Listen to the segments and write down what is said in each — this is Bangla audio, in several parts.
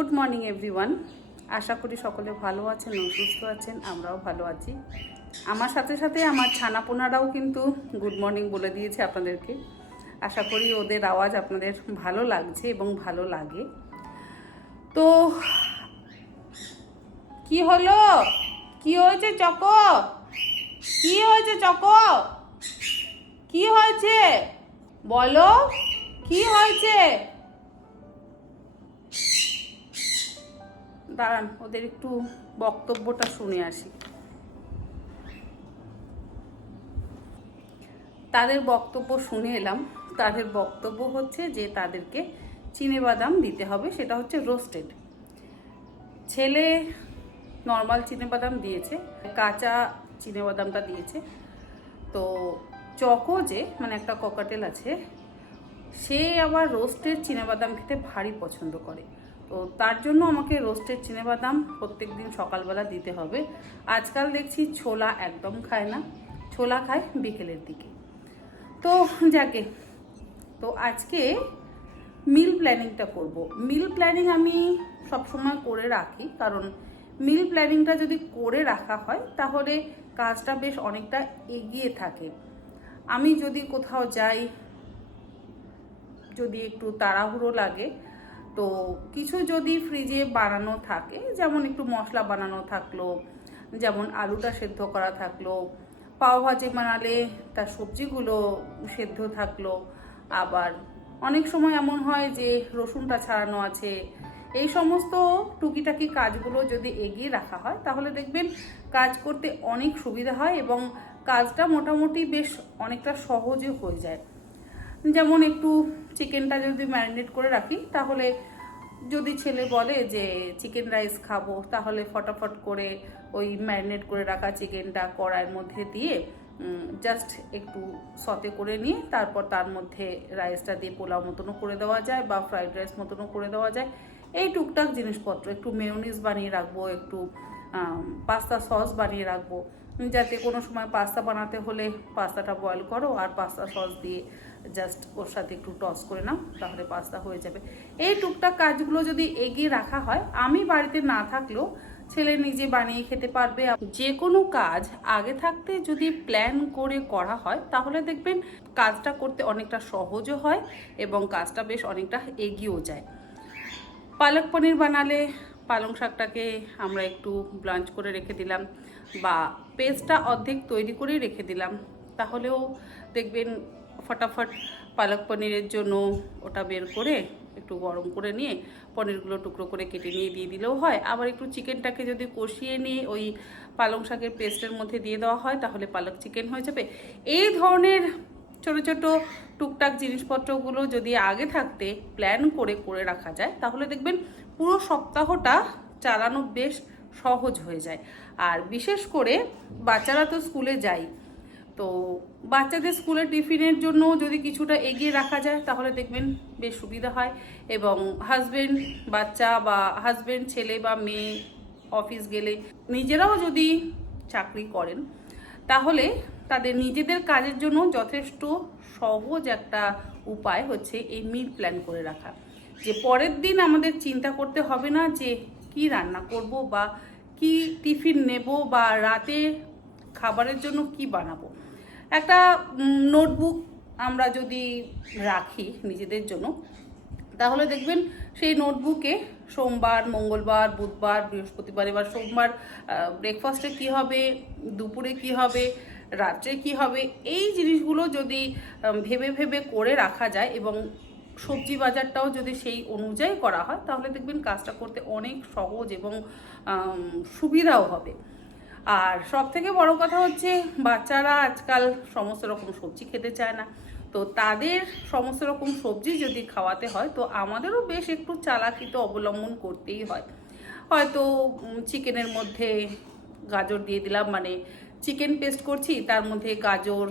Good morning everyone. আশা করি সকলে ভালো আছেন ও সুস্থ আছেন, আমরাও ভালো আছি। আমার সাথে সাথে আমার ছানাপোনারাও কিন্তু গুড মর্নিং বলে দিয়েছে আপনাদেরকে। আশা করি ওদের আওয়াজ আপনাদের ভালো লাগছে এবং ভালো লাগে। তো কি হলো, কি হয়েছে চকো, কি হয়েছে চকো, কি হয়েছে বলো, কি হয়েছে? দাঁড়ান, ওদের একটু বক্তব্যটা শুনে আসি। তাদের বক্তব্য শুনে এলাম। তাদের বক্তব্য হচ্ছে যে তাদেরকে চিনেবাদাম দিতে হবে, সেটা হচ্ছে রোস্টেড। ছেলে নর্মাল চিনেবাদাম দিয়েছে, কাঁচা চিনেবাদামটা দিয়েছে। তো চকো যে মানে একটা ককাটেল আছে, সে আবার রোস্টেড চিনেবাদাম খেতে ভারী পছন্দ করে। তো তার জন্য আমাকে রোস্টেড চিনেবাদাম প্রত্যেক দিন সকালবেলা দিতে হবে। আজকাল দেখছি ছোলা একদম খায় না, ছোলা খায় বিকেলের দিকে। তো যাকে, তো আজকে মিল প্ল্যানিংটা করব। মিল প্ল্যানিং আমি সবসময় করে রাখি, কারণ মিল প্ল্যানিংটা যদি করে রাখা হয় তাহলে কাজটা বেশ অনেকটা এগিয়ে থাকে। আমি যদি কোথাও যাই, যদি একটু তাড়াহুড়ো লাগে, তো কিছু যদি ফ্রিজে বানানো থাকে, যেমন একটু মশলা বানানো থাকলো, যেমন আলুটা সেদ্ধ করা থাকলো, পাও ভাজি বানালে তার সবজিগুলো সেদ্ধ থাকলো, আবার অনেক সময় এমন হয় যে রসুনটা ছাড়ানো আছে। এই সমস্ত টুকিটাকি কাজগুলো যদি এগিয়ে রাখা হয় তাহলে দেখবেন কাজ করতে অনেক সুবিধা হয় এবং কাজটা মোটামুটি বেশ অনেকটা সহজে হয়ে যায়। যেমন একটু চিকেনটা যদি ম্যারিনেট করে রাখি, তাহলে যদি ছেলে বলে যে চিকেন রাইস খাবো, তাহলে ফটাফট করে ওই ম্যারিনেট করে রাখা চিকেনটা কড়াইয়ের মধ্যে দিয়ে জাস্ট একটু সতে করে নিয়ে তারপর তার মধ্যে রাইসটা দিয়ে পোলাও মতনও করে দেওয়া যায় বা ফ্রাইড রাইস মতনও করে দেওয়া যায়। এই টুকটাক জিনিসপত্র, একটু মেয়োনিজ বানিয়ে রাখবো, একটু পাস্তা সস বানিয়ে রাখবো, যাতে কোনো সময় পাস্তা বানাতে হলে পাস্তাটা বয়েল করো আর পাস্তা সস দিয়ে জাস্ট ওর সাথে একটু টস করে নাও, তাহলে পাস্তা হয়ে যাবে। এই টুকটাক কাজগুলো যদি এগিয়ে রাখা হয়, আমি বাড়িতে না থাকলেও ছেলে নিজে বানিয়ে খেতে পারবে। যে কোনো কাজ আগে থাকতে যদি প্ল্যান করে করা হয় তাহলে দেখবেন কাজটা করতে অনেকটা সহজও হয় এবং কাজটা বেশ অনেকটা এগিয়েও যায়। পালক পনির বানালে পালং শাকটাকে আমরা একটু ব্লাঞ্চ করে রেখে দিলাম বা পেস্টটা অর্ধেক তৈরি করেই রেখে দিলাম, তাহলেও দেখবেন ফটাফট পালক পনিরের জন্য ওটা বের করে একটু গরম করে নিয়ে পনিরগুলো টুকরো করে কেটে নিয়ে দিয়ে দিলেও হয়। আবার একটু চিকেনটাকে যদি কষিয়ে নিয়ে ওই পালং শাকের পেস্টের মধ্যে দিয়ে দেওয়া হয় তাহলে পালক চিকেন হয়ে যাবে। এই ধরনের ছোট ছোট টুকটাক জিনিসপত্রগুলো যদি আগে থাকতে প্ল্যান করে করে রাখা যায় তাহলে দেখবেন পুরো সপ্তাহটা চালানো বেশ সহজ হয়ে যায়। আর বিশেষ করে বাচ্চারা তো স্কুলে যায়, তো বাচ্চাদের স্কুলের টিফিনের জন্য যদি কিছুটা এগিয়ে রাখা যায় তাহলে দেখবেন বেশ সুবিধা হয়। এবং হাজবেন্ড বাচ্চা বা হাজবেন্ড ছেলে বা মেয়ে অফিস গেলে, নিজেরাও যদি চাকরি করেন, তাহলে তাদের নিজেদের কাজের জন্য যথেষ্ট সহজ একটা উপায় হচ্ছে এই মিল প্ল্যান করে রাখা। যে পরের দিন আমাদের চিন্তা করতে হবে না যে কি রান্না করব বা কি টিফিন নেব বা রাতে খাবারের জন্য কি বানাবো। একটা নোটবুক আমরা যদি রাখি নিজেদের জন্য, তাহলে দেখবেন সেই নোটবুকে সোমবার, মঙ্গলবার, বুধবার, বৃহস্পতিবার, এবার সোমবার ব্রেকফাস্টে কি হবে, দুপুরে কি হবে, রাত্রে কি হবে, এই জিনিসগুলো যদি ভেবে ভেবে করে রাখা যায় এবং সবজি বাজারটাও যদি সেই অনুযায়ী করা হয় তাহলে দেখবেন কাজটা করতে অনেক সহজ এবং সুবিধাও হবে। আর সব থেকে বড় কথা হচ্ছে বাচ্চারা আজকাল সমস্ত রকম সবজি খেতে চায় না, তো তাদের সমস্ত রকম সবজি যদি খাওয়াতে হয় তো আমাদেরও বেশ একটু চালাকি তো অবলম্বন করতেই হয়। হয়তো চিকেনের মধ্যে গাজর দিয়ে দিলাম, মানে চিকেন পেস্ট করছি তার মধ্যে গাজর,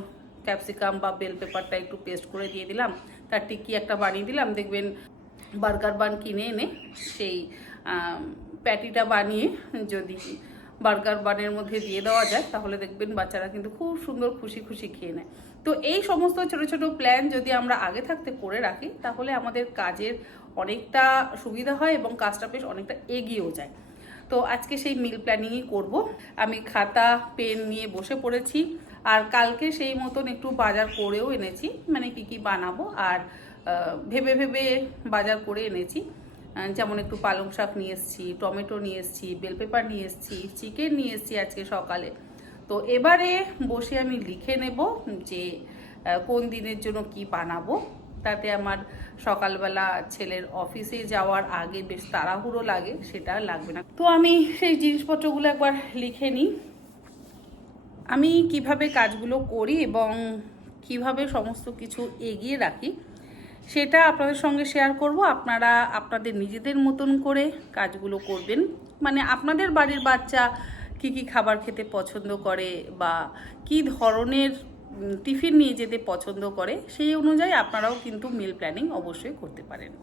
ক্যাপসিকাম বা বেল পেপারটা একটু পেস্ট করে দিয়ে দিলাম, তার টিক্কি একটা বানিয়ে দিলাম। দেখবেন বার্গার বান কিনে এনে সেই প্যাটিটা বানিয়ে যদি বার্গার বানের মধ্যে দিয়ে দেওয়া যায় তাহলে দেখবেন বাচ্চারা কিন্তু খুব সুন্দর খুশি খুশি খেয়ে নেয়। তো এই সমস্ত ছোট ছোট প্ল্যান যদি আমরা আগে থাকতে করে রাখি তাহলে আমাদের কাজের অনেকটা সুবিধা হয় এবং কাজটা বেশ অনেকটা এগিয়েও যায়। তো আজকে সেই মিল প্ল্যানিংই করব। আমি খাতা পেন নিয়ে বসে পড়েছি, আর কালকে সেই মতন একটু বাজার করেও এনেছি, মানে কি কি বানাবো আর ভেবে ভেবে বাজার করে এনেছি। যেমন একটু পালং শাক নিয়ে এসেছি, টমেটো নিয়ে এসেছি, বেল পেপার নিয়ে এসেছি, চিকেন নিয়ে এসেছি আজকে সকালে। তো এবারে বসে আমি লিখে নেব যে কোন দিনের জন্য কি বানাবো, তাতে আমার সকালবেলা ছেলের অফিসে যাওয়ার আগে বেশ তাড়াহুড়ো লাগে, সেটা লাগবে না। তো আমি সেই জিনিসপত্রগুলো একবার লিখে নিই। আমি কিভাবে কাজগুলো করি এবং কিভাবে সমস্ত কিছু এগিয়ে রাখি সেটা আপনাদের সঙ্গে শেয়ার করব। আপনারা আপনাদের নিজেদের মতন করে কাজগুলো করবেন, মানে আপনাদের বাড়ির বাচ্চা কি কি খাবার খেতে পছন্দ করে বা কি ধরনের টিফিন নিয়ে যেতে পছন্দ করে, সেই অনুযায়ী আপনারাও কিন্তু মিল প্ল্যানিং অবশ্যই করতে পারেন।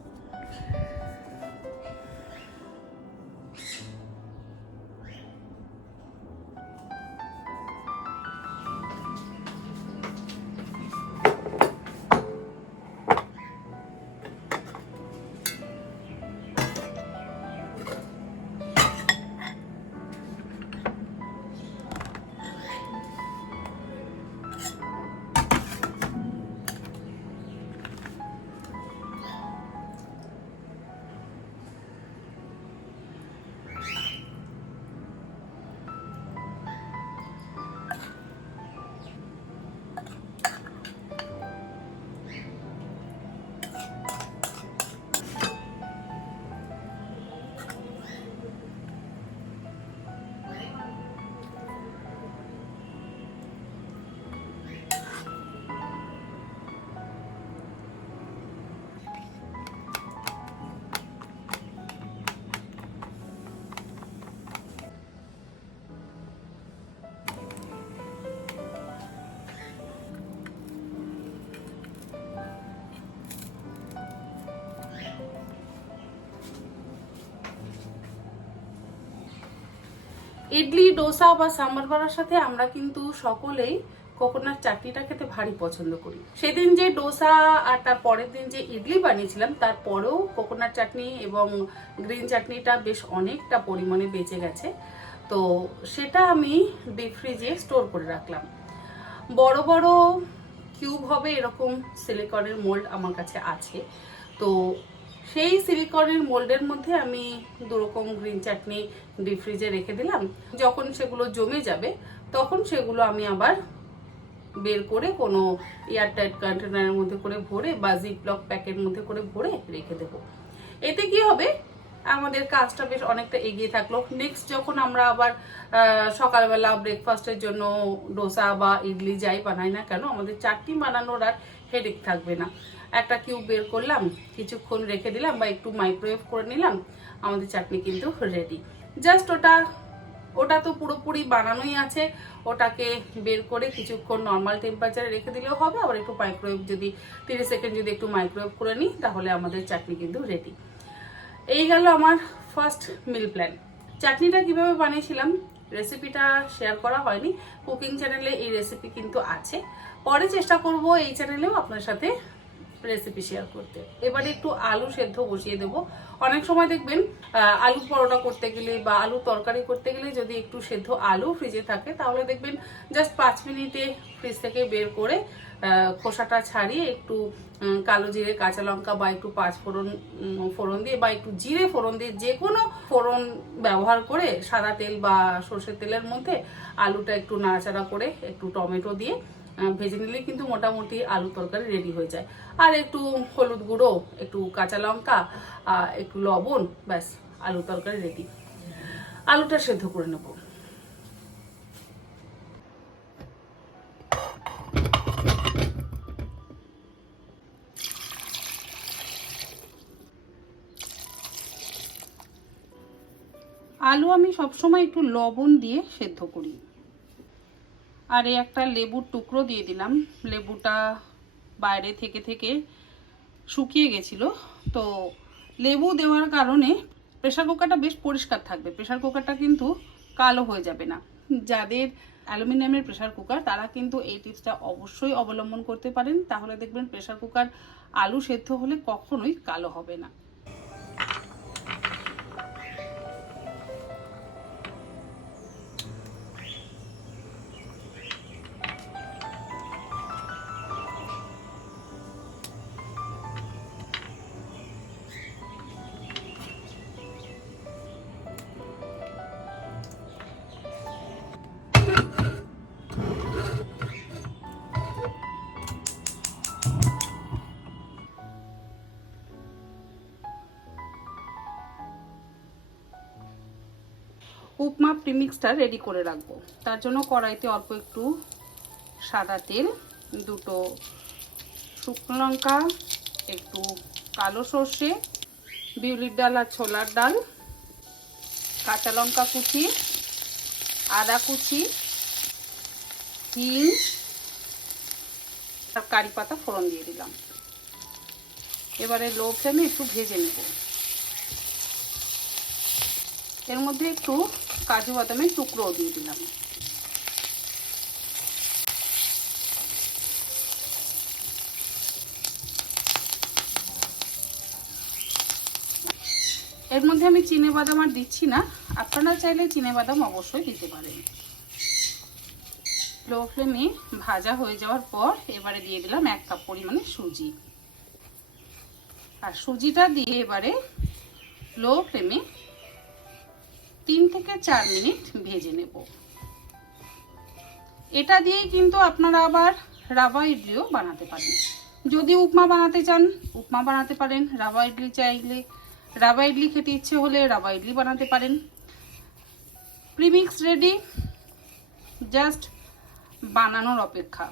ইডলি, ডোসা বা সাম্বার বড়ার সাথে আমরা কিন্তু সকলেই কোকোনাট চাটনিটা খেতে ভারী পছন্দ করি। সেদিন যে ডোসা আর তার পরের দিন যে ইডলি বানিয়েছিলাম, তারপরেও কোকোনাট চাটনি এবং গ্রিন চাটনিটা বেশ অনেকটা পরিমাণে বেঁচে গেছে। তো সেটা আমি ডিপ ফ্রিজে স্টোর করে রাখলাম। বড় বড় কিউব হবে এরকম সিলিকনের মোল্ড আমার কাছে আছে। তো সেই সিলিকনের মোল্ডের মধ্যে আমি দুরকম গ্রিন চাটনি ডিপ ফ্রিজে রেখে দিলাম। যখন সেগুলো জমে যাবে তখন সেগুলো আমি আবার বের করে কোনো এয়ারটাইট কন্টেনারের মধ্যে করে ভরে বা জিপলক প্যাকের মধ্যে করে ভরে রেখে দেব। এতে কি হবে, আমাদের কাজটা বেশ অনেকটা এগিয়ে থাকলো। নেক্সট যখন আমরা আবার সকালবেলা ব্রেকফাস্টের জন্য ডোসা বা ইডলি যাই বানাই না কেন, আমাদের চাটনি বানানোর আর হেডেক থাকবে না। একটা কিউব বের করলাম, কিছুক্ষণ রেখে দিলাম বা একটু মাইক্রোওয়েভ করে নিলাম, আমাদের চাটনি কিন্তু রেডি। জাস্ট ওটা তো পুরোপুরি বানানোই আছে, ওটাকে বের করে কিছুক্ষণ নর্মাল টেম্পারেচারে রেখে দিলেও হবে। আবার একটু মাইক্রোওয়েভ যদি 30 সেকেন্ড যদি একটু মাইক্রোওয়েভ করে নিই, তাহলে আমাদের চাটনি কিন্তু রেডি। এই গেল আমার ফার্স্ট মিল প্ল্যান। চাটনিটা কিভাবে বানিয়েছিলাম রেসিপিটা শেয়ার করা হয়নি, কুকিং চ্যানেলে এই রেসিপি কিন্তু আছে। পরে চেষ্টা করব এই চ্যানেলেও আপনার সাথে রেসিপি শেয়ার করতে। এবারে একটু আলু সেদ্ধ বসিয়ে দেব। অনেক সময় দেখবেন আলু পরোটা করতে গেলে বা আলু তরকারি করতে গেলে যদি একটু সেদ্ধ আলু ফ্রিজে থাকে, তাহলে দেখবেন জাস্ট 5 মিনিটে ফ্রিজ থেকে বের করে খোসাটা ছাড়িয়ে একটু কালো জিরে, কাঁচা লঙ্কা বা একটু ফোড়ন দিয়ে বা একটু জিরে ফোড়ন দিয়ে, যে কোনো ফোড়ন ব্যবহার করে সাদা তেল বা সর্ষের তেলের মধ্যে আলুটা একটু নাড়াচাড়া করে একটু টমেটো দিয়ে ভেজে নিলে কিন্তু মোটামুটি আলু তরকারি রেডি হয়ে যায়। আর একটু হলুদ গুঁড়ো, একটু কাঁচা লঙ্কা, একটু লবণ, ব্যাস আলু তরকারি রেডি। আলুটা সেদ্ধ করে নেব। আলু আমি সবসময় একটু লবণ দিয়ে সেদ্ধ করি। আর এই একটা লেবুর টুকরো দিয়ে দিলাম। লেবুটা বাইরে থেকে শুকিয়ে গেছিল, তো লেবু দেওয়ার কারণে প্রেসার কুকারটা বেশ পরিষ্কার থাকবে। প্রেসার কুকারটা কিন্তু কালো হয়ে যাবে না। যাদের অ্যালুমিনিয়ামের প্রেসার কুকার, তারা কিন্তু এই টিপসটা অবশ্যই অবলম্বন করতে পারেন। তাহলে দেখবেন প্রেসার কুকার আলু সেদ্ধ হলে কখনোই কালো হবে না। উপমা প্রিমিক্সটা রেডি করে রাখবো। তার জন্য কড়াইতে অল্প একটু সাদা তেল, দুটো শুকনো লঙ্কা, একটু কালো সর্ষে, বিউলির ডাল আর ছোলার ডাল, কাঁচা লঙ্কা কুচি, আদা কুচি, হিং আর কারি পাতা ফোড়ন দিয়ে দিলাম। এবারে লো ফ্লেমে একটু ভেজে নেব। এর মধ্যে একটু কাজু বাদামের টুকরোও দিয়ে দিলাম। এর মধ্যে আমি চিনে বাদাম আর দিচ্ছি না, আপনারা চাইলে চিনে বাদাম অবশ্যই দিতে পারেন। লো ফ্লেমে ভাজা হয়ে যাওয়ার পর এবারে দিয়ে দিলাম 1 কাপ পরিমাণে সুজি। আর সুজিটা দিয়ে এবারে লো ফ্লেমে 3 থেকে 4 মিনিট ভেজে নেব। এটা দিয়েই কিন্তু আপনারা আবার রাভা ইডলিও বানাতে পারেন। যদি উপমা বানাতে চান উপমা বানাতে পারেন, রাভা ইডলি চাইলে রাভা ইডলি খেতে ইচ্ছে হলে রাভা ইডলি বানাতে পারেন। প্রিমিক্স রেডি, জাস্ট বানানোর অপেক্ষা।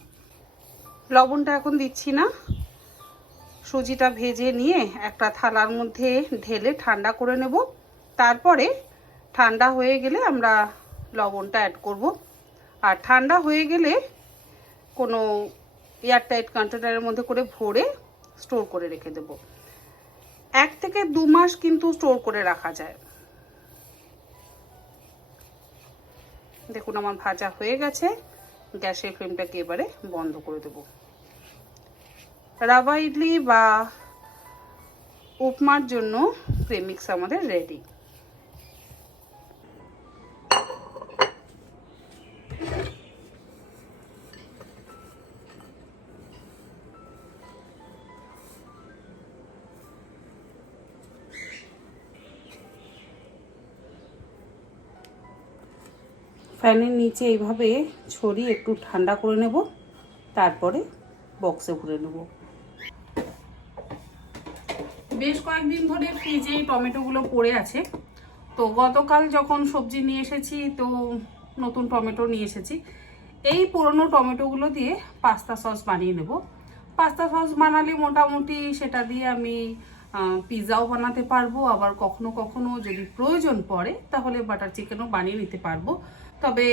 লবণটা এখন দিচ্ছি না। সুজিটা ভেজে নিয়ে একটা থালার মধ্যে ঢেলে ঠান্ডা করে নেব। তারপরে ঠান্ডা হয়ে গেলে আমরা লবণটা অ্যাড করব। আর ঠান্ডা হয়ে গেলে কোনো এয়ারটাইট কন্টেনারের মধ্যে করে ভরে স্টোর করে রেখে দেব। 1 থেকে 2 মাস কিন্তু স্টোর করে রাখা যায়। দেখুন আমার ভাজা হয়ে গেছে। গ্যাসের ফ্লেমটাকে এবারে বন্ধ করে দেব। রাভা ইডলি বা উপমার জন্য প্রিমিক্স আমাদের রেডি। ফ্যানের নিচে এইভাবে ছড়িয়ে একটু ঠান্ডা করে নেব, তারপরে বক্সে ভরে নেব। বেশ কয়েকদিন ধরে ফ্রিজে এই টমেটোগুলো পড়ে আছে। তো গতকাল যখন সবজি নিয়ে এসেছি তো নতুন টমেটো নিয়ে এসেছি। এই পুরনো টমেটোগুলো দিয়ে পাস্তা সস বানিয়ে নেব। পাস্তা সস বানালে মোটামুটি সেটা দিয়ে আমি পিৎজাও বানাতে পারবো, আবার কখনো কখনো যদি প্রয়োজন পড়ে তাহলে বাটার চিকেনও বানিয়ে নিতে পারবো। তবে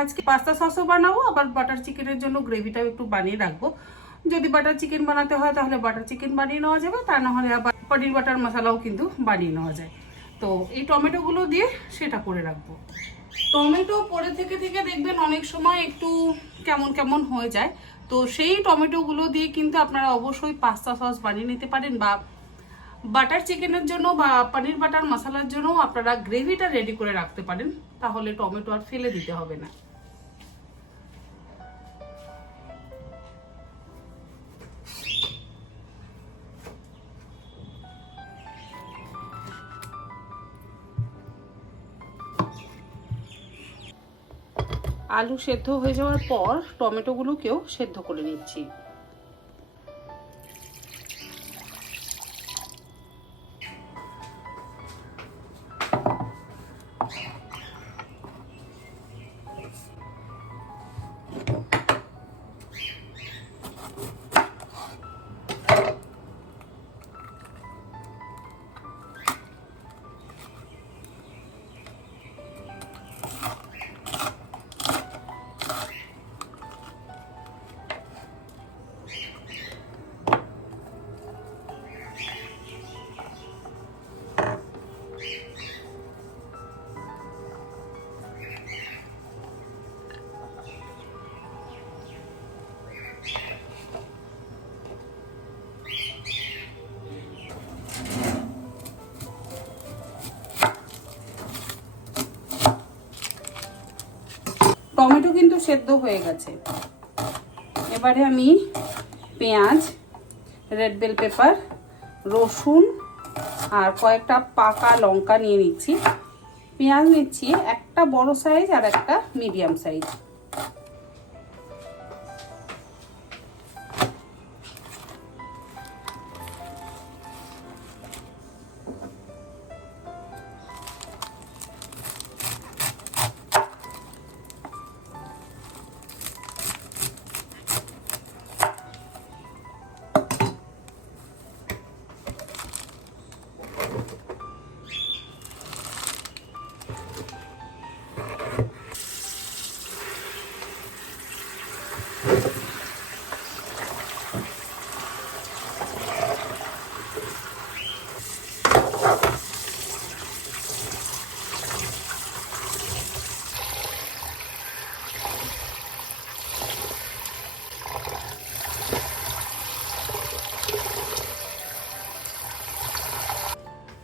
আজকে পাস্তা সসও বানাবো, আবার বাটার চিকেনের জন্য গ্রেভিটাও একটু বানিয়ে রাখবো। যদি বাটার চিকেন বানাতে হয় তাহলে বাটার চিকেন বানিয়ে নেওয়া যাবে, তা না হলে আবার পনির বাটার মশলাও কিন্তু বানিয়ে নেওয়া যায়। তো এই টমেটোগুলো দিয়ে সেটা করে রাখবো। টমেটো পরে থেকে থেকে দেখবেন অনেক সময় একটু কেমন কেমন হয়ে যায়। তো সেই টমেটোগুলো দিয়ে কিন্তু আপনারা অবশ্যই পাস্তা সস বানিয়ে নিতে পারেন, বা বাটার চিকেনের জন্য বা পনির বাটার মশলার জন্য আপনারা গ্রেভিটা রেডি করে রাখতে পারেন। তাহলে টমেটো আর ফেলে দিতে হবে না। আলু সেদ্ধ হয়ে যাওয়ার পর টমেটোগুলোকেও সেদ্ধ করে নিচ্ছি। টমেটো কিন্তু সেদ্ধ হয়ে গেছে। এবারে আমি পেঁয়াজ, রেড বেল পেপার, রসুন আর কয়েকটা পাকা লঙ্কা নিয়ে নিচ্ছি। পেঁয়াজ নিচ্ছি একটা বড় সাইজ আর একটা মিডিয়াম সাইজ।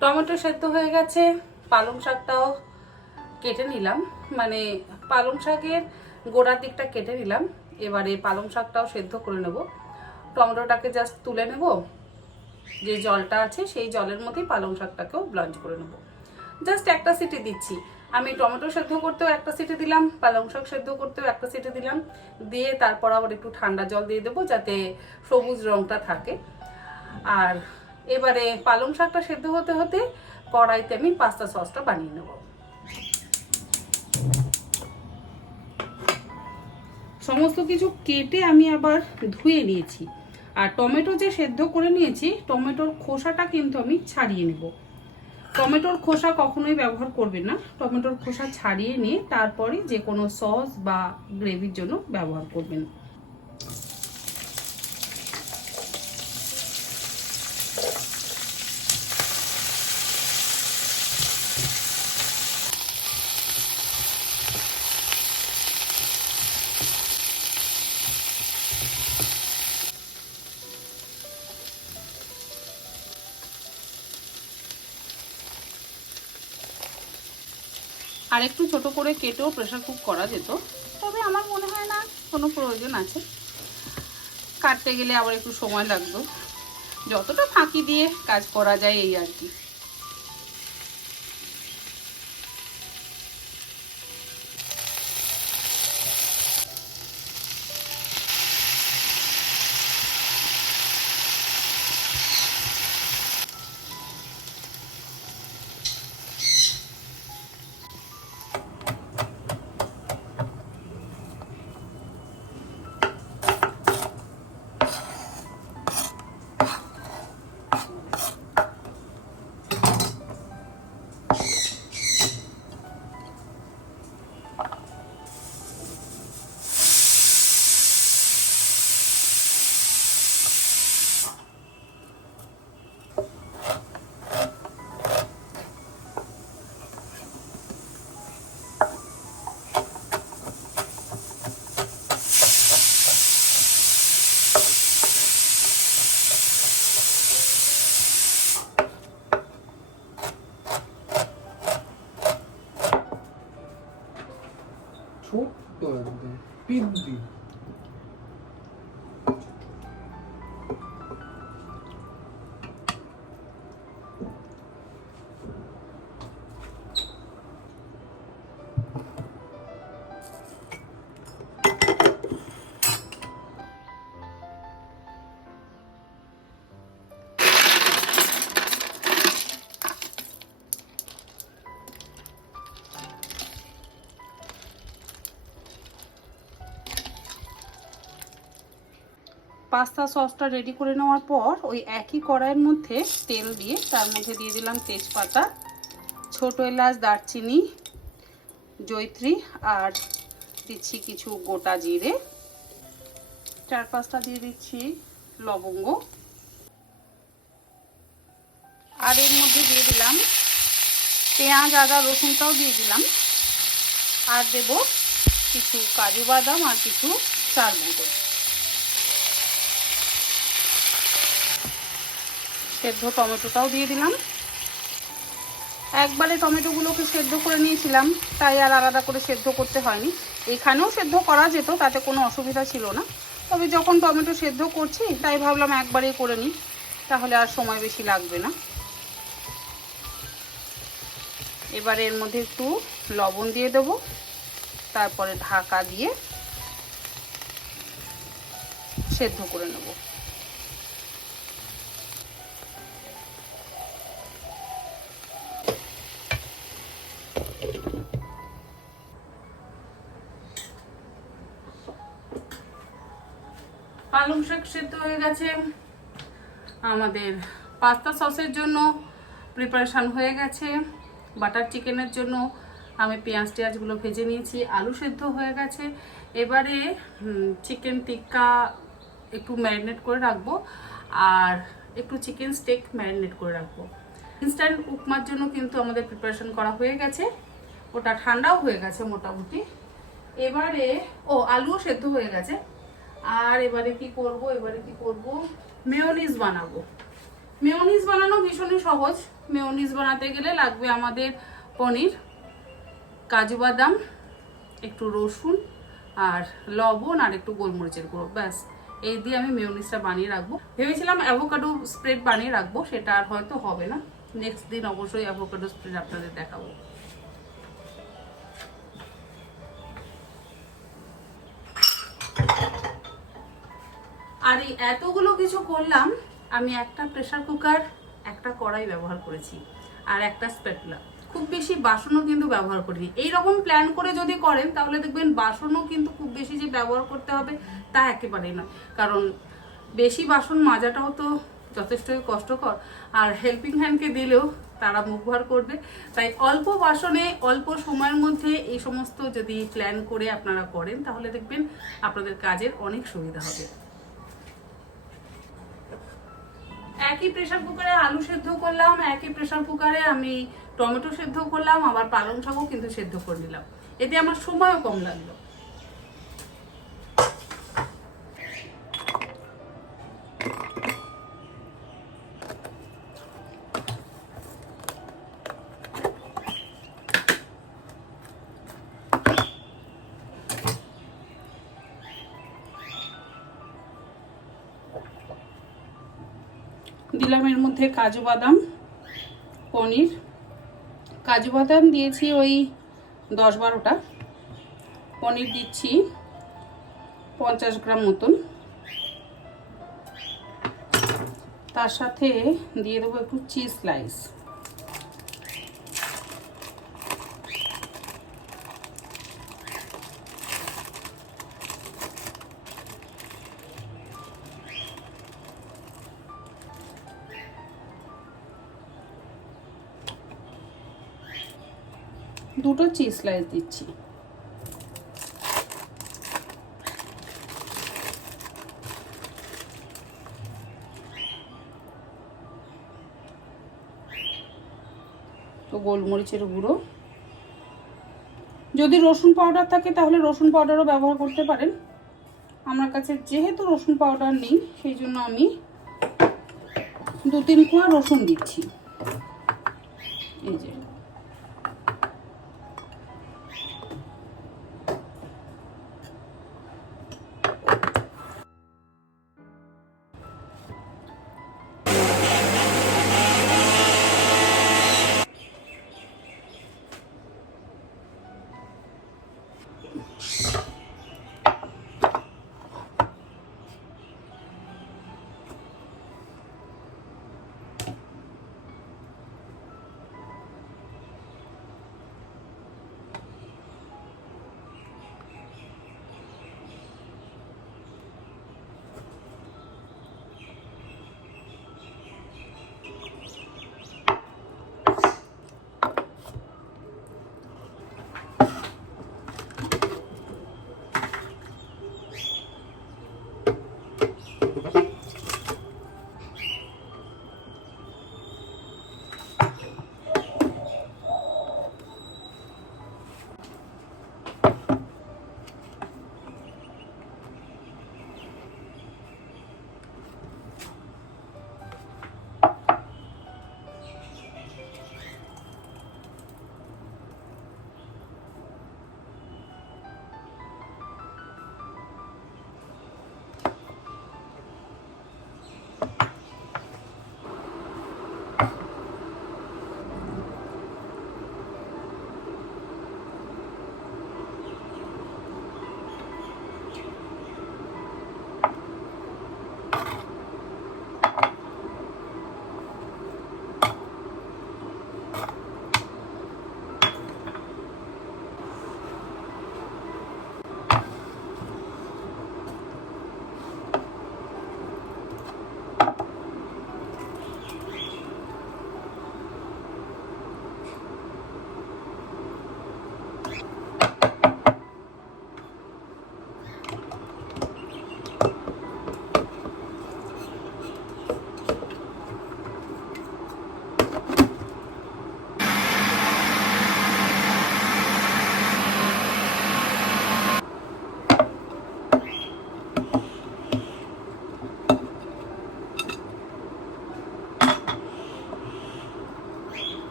টমেটো সেদ্ধ হয়ে গেছে, পালং শাকটাও কেটে নিলাম, মানে পালং শাকের গোড়ার দিকটা কেটে নিলাম। এবারে পালং শাকটাও সেদ্ধ করে নেব। টমেটোটাকে জাস্ট তুলে নেব, যে জলটা আছে সেই জলের মধ্যেই পালং শাকটাকেও ব্লাঞ্চ করে নেব। জাস্ট একটা সিটি দিচ্ছি। আমি টমেটো সেদ্ধ করতেও একটা সিটি দিলাম, পালং শাক সেদ্ধ করতেও একটা সিটি দিলাম, দিয়ে তারপর আবার একটু ঠান্ডা জল দিয়ে দেবো যাতে সবুজ রঙটা থাকে। আর এবারে পালং শাকটা সেদ্ধ হতে হতে কড়াইতে আমি পাস্তা সসটা বানিয়ে নেব। সমস্ত কিছু কেটে আমি আবার ধুয়ে নিয়েছি। আর টমেটো যে সেদ্ধ করে নিয়েছি, টমেটোর খোসাটা কিন্তু আমি ছাড়িয়ে নেব। টমেটোর খোসা কখনোই ব্যবহার করবেন না, টমেটোর খোসা ছাড়িয়ে নিয়ে তারপরে যে কোনো সস বা গ্রেভির জন্য ব্যবহার করবেন। আর একটু ছোট করে কেটেও প্রেসার কুক করা যেত, তবে আমার মনে হয় না কোনো প্রয়োজন আছে। কাটতে গেলে আবার একটু সময় লাগতো, যতটা ফাঁকি দিয়ে কাজ করা যায় এই আর কি। ছোট্ট একদম পিদ্দি। পাস্তা সসটা রেডি করে নেওয়ার পর ওই একই কড়াইয়ের মধ্যে তেল দিয়ে তার মধ্যে দিয়ে দিলাম তেজপাতা, ছোট এলাচ, দারচিনি, জয়িত্রী, আর দিচ্ছি কিছু গোটা জিরে, 4-5টা দিয়ে দিচ্ছি লবঙ্গ, আর এর মধ্যে দিয়ে দিলাম পেঁয়াজ, আদা, রসুনটাও দিয়ে দিলাম, আর দেব কিছু কাজু বাদাম আর কিছু চারমগজ। সেদ্ধ টমেটোটাও দিয়ে দিলাম। একবারে টমেটোগুলোকে সেদ্ধ করে নিয়েছিলাম, তাই আর আলাদা করে সেদ্ধ করতে হয়নি। এখানেও সেদ্ধ করা যেত, তাতে কোনো অসুবিধা ছিল না, তবে যখন টমেটো সেদ্ধ করছি তাই ভাবলাম একবারেই করে নিই, তাহলে আর সময় বেশি লাগবে না। এবারে এর মধ্যে একটু লবণ দিয়ে দেব, তারপরে ঢাকা দিয়ে সেদ্ধ করে নেব। পালং শাক সেদ্ধ হয়ে গেছে, আমাদের পাস্তা সসের জন্য প্রিপারেশান হয়ে গেছে। বাটার চিকেনের জন্য আমি পেঁয়াজগুলো ভেজে নিয়েছি, আলু সেদ্ধ হয়ে গেছে। এবারে চিকেন টিক্কা একটু ম্যারিনেট করে রাখবো, আর একটু চিকেন স্টেক ম্যারিনেট করে রাখবো। ইনস্ট্যান্ট উপমার জন্য কিন্তু আমাদের প্রিপারেশন করা হয়ে গেছে, ওটা ঠান্ডাও হয়ে গেছে মোটামুটি। এবারে আলুও সেদ্ধ হয়ে গেছে। আর এবারে কি করব, মেয়োনিজ বানাবো। মেয়োনিজ বানানো ভীষণই সহজ, মেয়োনিজ বানাতে গেলে লাগবে আমাদের পনির, কাজু বাদাম, একটু রসুন আর লবণ আর একটু গোলমরিচের গুঁড়ো, ব্যাস। এই দিয়ে আমি মেয়োনিজটা বানিয়ে রাখবো। ভেবেছিলাম অ্যাভোকাডো স্প্রেড বানিয়ে রাখবো, সেটা আর হয়তো হবে না। নেক্সট দিন অবশ্যই অ্যাভোকাডো স্প্রেড আপনাদের দেখাবো। আর এই এতগুলো কিছু করলাম, আমি একটা প্রেসার কুকার, একটা কড়াই ব্যবহার করেছি আর একটা স্প্যাটুলা। খুব বেশি বাসনও কিন্তু ব্যবহার করিনি। এইরকম প্ল্যান করে যদি করেন তাহলে দেখবেন বাসনও কিন্তু খুব বেশি যে ব্যবহার করতে হবে তা একেবারেই নয়, কারণ বেশি বাসন মাজাটাও তো যথেষ্টই কষ্টকর, আর হেল্পিং হ্যান্ডকে দিলেও তারা মুখ ভার করবে। তাই অল্প বাসনে অল্প সময়ের মধ্যে এই সমস্ত যদি প্ল্যান করে আপনারা করেন তাহলে দেখবেন আপনাদের কাজের অনেক সুবিধা হবে। একই প্রেসার কুকারে আলু সেদ্ধ করলাম, একই প্রেসার কুকারে আমি টমেটো সেদ্ধ করলাম, আবার পালং শাকও কিন্তু সেদ্ধ করে নিলাম। এতে আমার সময়ও কম লাগলো। দিলাম এর মধ্যে কাজু বাদাম, পনির। কাজু বাদাম দিয়েছি ওই 10-12টা, পনির দিচ্ছি 50 গ্রাম মতন, তার সাথে দিয়ে দেবো একটু চিজ স্লাইস। দুটো চিজ স্লাইস দিচ্ছি। তো গোলমরিচের গুঁড়ো, যদি রসুন পাউডার থাকে তাহলে রসুন পাউডারও ব্যবহার করতে পারেন। আমার কাছে যেহেতু রসুন পাউডার নেই সেই জন্য আমি 2-3 কোয়া রসুন দিচ্ছি। এই যে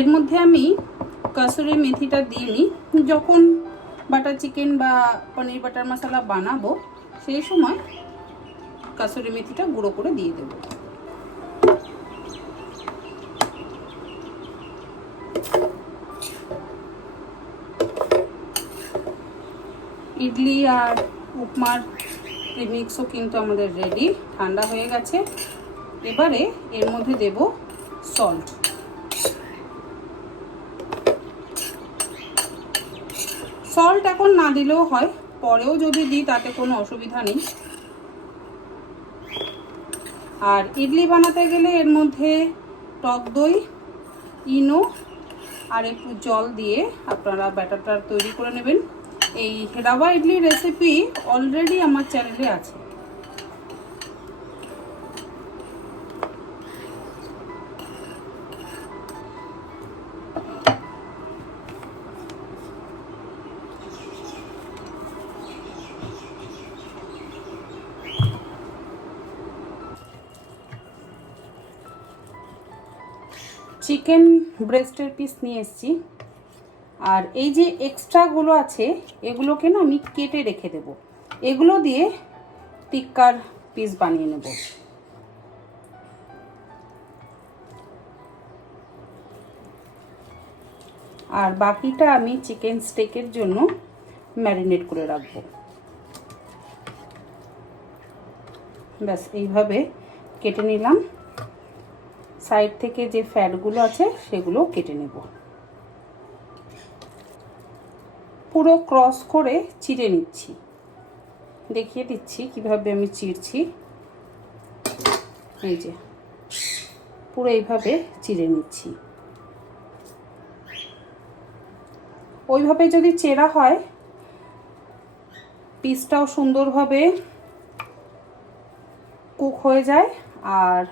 এর মধ্যে আমি কাসুরি মেথিটা দিইনি, যখন বাটার চিকেন বা পনির বাটার মশলা বানাবো সেই সময় কাসুরি মেথিটা গুঁড়ো করে দিয়ে দেবো। ইডলি আর উপমার প্রিমিক্সও কিন্তু আমাদের রেডি, ঠান্ডা হয়ে গেছে। এবারে এর মধ্যে দেব সল্ট। সল্ট এখন না দিলেও হয়, পরেও যদি দিই তাতে কোনো অসুবিধা নেই। আর ইডলি বানাতে গেলে এর মধ্যে টক দই, ইনো আর একটু জল দিয়ে আপনারা ব্যাটারটা তৈরি করে নেবেন। এই রাবা ইডলি রেসিপি অলরেডি আমার চ্যানেলে আছে। চিকেন ব্রেস্টের পিস নিয়ে এসেছি, আর এই যে এক্সট্রাগুলো আছে এগুলোকে না আমি কেটে রেখে দেব। এগুলো দিয়ে টিক্কার পিস বানিয়ে নেব। আর বাকিটা আমি চিকেন স্টেকের জন্য ম্যারিনেট করে রাখব। ব্যাস এইভাবে কেটে নিলাম। সাইড থেকে যে ফ্যাটগুলো আছে সেগুলো কেটে নেব। পুরো ক্রস করে চিড়ে নিচ্ছি, দেখিয়ে দিচ্ছি কিভাবে আমি চিড়ছি। এই যে পুরো এইভাবে চিড়ে নিচ্ছি। ওইভাবে যদি চেরা হয় পিসটাও সুন্দরভাবে কুক হয়ে যায়, আর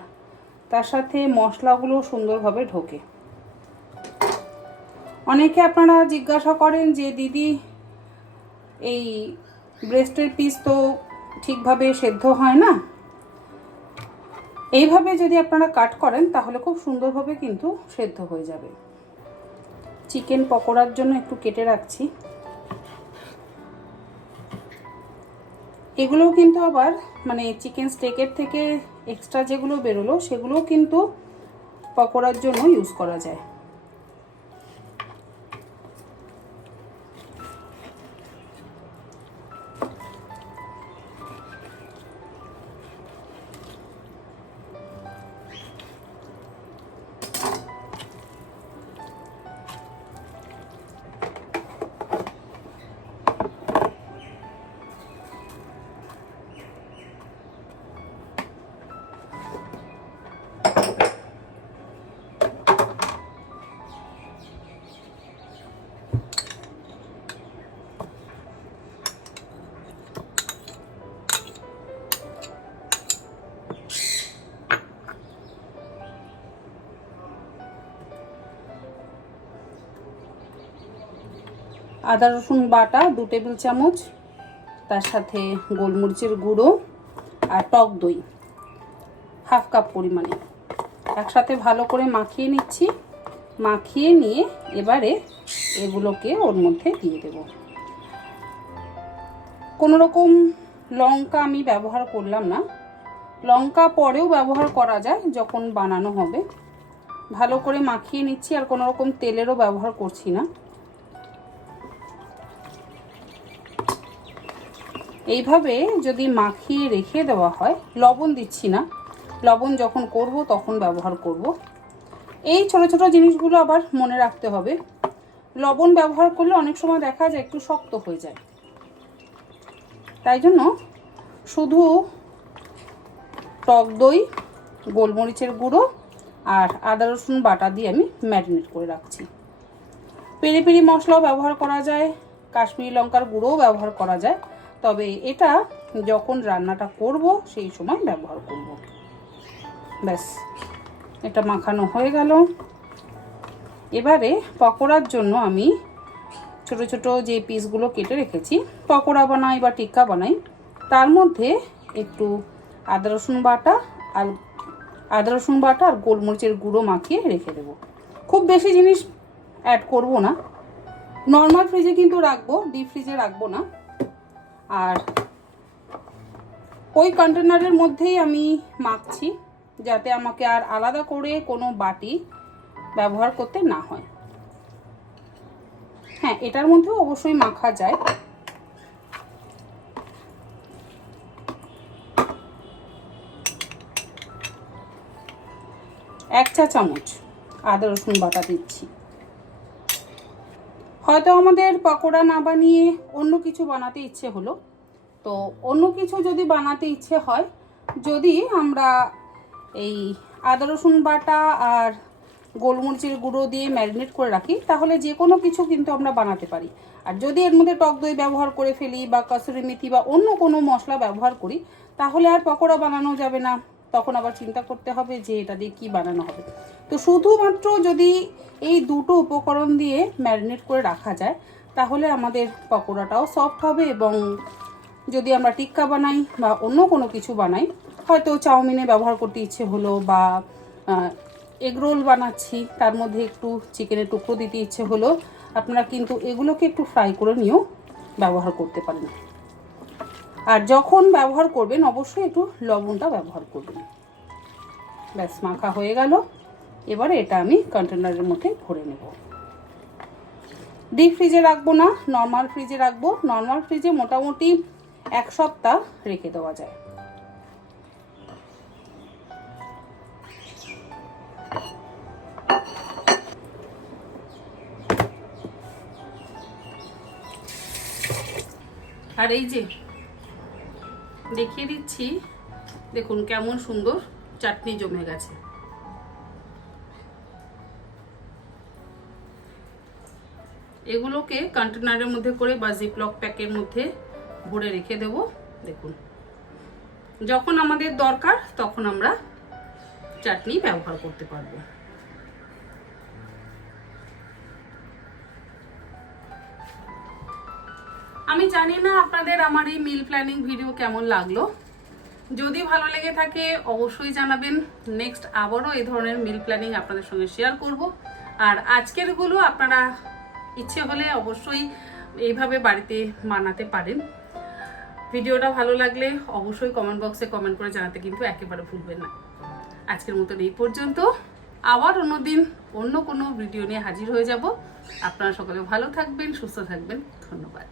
তার সাথে মশলাগুলো সুন্দরভাবে ঢোকে। অনেকে আপনারা জিজ্ঞাসা করেন যে দিদি এই ব্রেস্টের পিস তো ঠিকভাবে সেদ্ধ হয় না। এইভাবে যদি আপনারা কাট করেন তাহলে খুব সুন্দরভাবে কিন্তু সেদ্ধ হয়ে যাবে। চিকেন পকোড়ার জন্য একটু কেটে রাখছি। এগুলোও কিন্তু আবার মানে চিকেন স্টেকের থেকে এক্সট্রা যেগুলো বেরোলো সেগুলোও কিন্তু পকোড়ার জন্য ইউজ করা যায়। আদা রসুন বাটা 2 টেবিল চামচ, তার সাথে গোলমরিচের গুঁড়ো আর টক দই 1/2 কাপ পরিমাণে একসাথে ভালো করে মাখিয়ে নিচ্ছি। মাখিয়ে নিয়ে এবারে এগুলোকে ওর মধ্যে দিয়ে দেব। কোনো রকম লঙ্কা আমি ব্যবহার করলাম না, লঙ্কা পরেও ব্যবহার করা যায় যখন বানানো হবে। ভালো করে মাখিয়ে নিচ্ছি, আর কোনো রকম তেলেরও ব্যবহার করছি না। এইভাবে যদি মাখিয়ে রেখে দেওয়া হয়, লবণ দিচ্ছি না, লবণ যখন করব তখন ব্যবহার করব। এই ছোট ছোট জিনিসগুলো আবার মনে রাখতে হবে। লবণ ব্যবহার করলে অনেক সময় দেখা যায় একটু শক্ত হয়ে যায়, তাই জন্য শুধু টক দই, গোলমরিচের গুঁড়ো আর আদা রসুন বাটা দিয়ে আমি ম্যারিনেট করে রাখছি। পেরি পেরি মশলাও ব্যবহার করা যায়, কাশ্মীরি লঙ্কার গুঁড়োও ব্যবহার করা যায়, তবে এটা যখন রান্নাটা করব সেই সময় ব্যবহার করব। ব্যাস এটা মাখানো হয়ে গেল। এবারে পকোড়ার জন্য আমি ছোট ছোট যে পিসগুলো কেটে রেখেছি, পকোড়া বানাই বা টিক্কা বানাই, তার মধ্যে একটু আদা রসুন বাটা আর গোলমরিচের গুঁড়ো মাখিয়ে রেখে দেব। খুব বেশি জিনিস অ্যাড করব না, নর্মাল ফ্রিজে কিন্তু রাখবো, ডিপ ফ্রিজে রাখবো না। আর ওই কন্টেনারের মধ্যেই আমি মাখছি, যাতে আমাকে আর আলাদা করে কোনো বাটি ব্যবহার করতে না হয়। হ্যাঁ, এটার মধ্যেও অবশ্যই মাখা যায়। এক চা চামচ আদা রসুন বাটা দিচ্ছি। হয়তো আমাদের পকোড়া না বানিয়ে অন্য কিছু বানাতে ইচ্ছে হলো, তো অন্য কিছু যদি বানাতে ইচ্ছে হয়, যদি আমরা এই আদা রসুন বাটা আর গোলমরিচের গুঁড়ো দিয়ে ম্যারিনেট করে রাখি, তাহলে যে কোনো কিছু কিন্তু আমরা বানাতে পারি। আর যদি এর মধ্যে টক দই ব্যবহার করে ফেলি বা কসুরি মেথি বা অন্য কোনো মশলা ব্যবহার করি, তাহলে আর পকোড়া বানানো যাবে না, তখন আবার চিন্তা করতে হবে যে এটা দিয়ে কী বানানো হবে। তো শুধুমাত্র যদি এই দুটো উপকরণ দিয়ে ম্যারিনেট করে রাখা যায়, তাহলে আমাদের পকোড়াটাও সফট হবে। এবং যদি আমরা টিক্কা বানাই বা অন্য কোনো কিছু বানাই, হয়তো চাউমিনে ব্যবহার করতে ইচ্ছে হলো বা এগ রোল বানাচ্ছি, তার মধ্যে একটু চিকেনের টুকরো দিতে ইচ্ছে হলো, আপনারা কিন্তু এগুলোকে একটু ফ্রাই করে নিয়েও ব্যবহার করতে পারেন। আর যখন ব্যবহার করবেন অবশ্যই একটু লবণটা ব্যবহার করবেন। ব্যাস, মাখা হয়ে গেল। এবারে এটা আমি কন্টেনারের মধ্যে ভরে নেব। ডিপ ফ্রিজে রাখবো না, নর্মাল ফ্রিজে রাখবো। নর্মাল ফ্রিজে মোটামুটি 1 সপ্তাহ রেখে দেওয়া যায়। আর এই যে দেখিয়ে দিচ্ছি, দেখুন কেমন সুন্দর চাটনি জমে গেছে। এগুলোকে কন্টেনারের মধ্যে করে বা জিপলক প্যাকের মধ্যে ভরে রেখে দেব। দেখুন, যখন আমাদের দরকার তখন আমরা চাটনি ব্যবহার করতে পারবো। আমি জানি না আপনাদের আমার এই মিল প্ল্যানিং ভিডিও কেমন লাগলো। যদি ভালো লেগে থাকে অবশ্যই জানাবেন। নেক্সট আবারও এই ধরনের মিল প্ল্যানিং আপনাদের সঙ্গে শেয়ার করব। আর আজকেরগুলো আপনারা ইচ্ছে হলে অবশ্যই এইভাবে বাড়িতে বানাতে পারেন। ভিডিওটা ভালো লাগলে অবশ্যই কমেন্ট বক্সে কমেন্ট করে জানাতে কিন্তু একেবারে ভুলবেন না। আজকের মতন এই পর্যন্ত। আবার অন্যদিন অন্য কোনো ভিডিও নিয়ে হাজির হয়ে যাব। আপনারা সকলে ভালো থাকবেন, সুস্থ থাকবেন। ধন্যবাদ।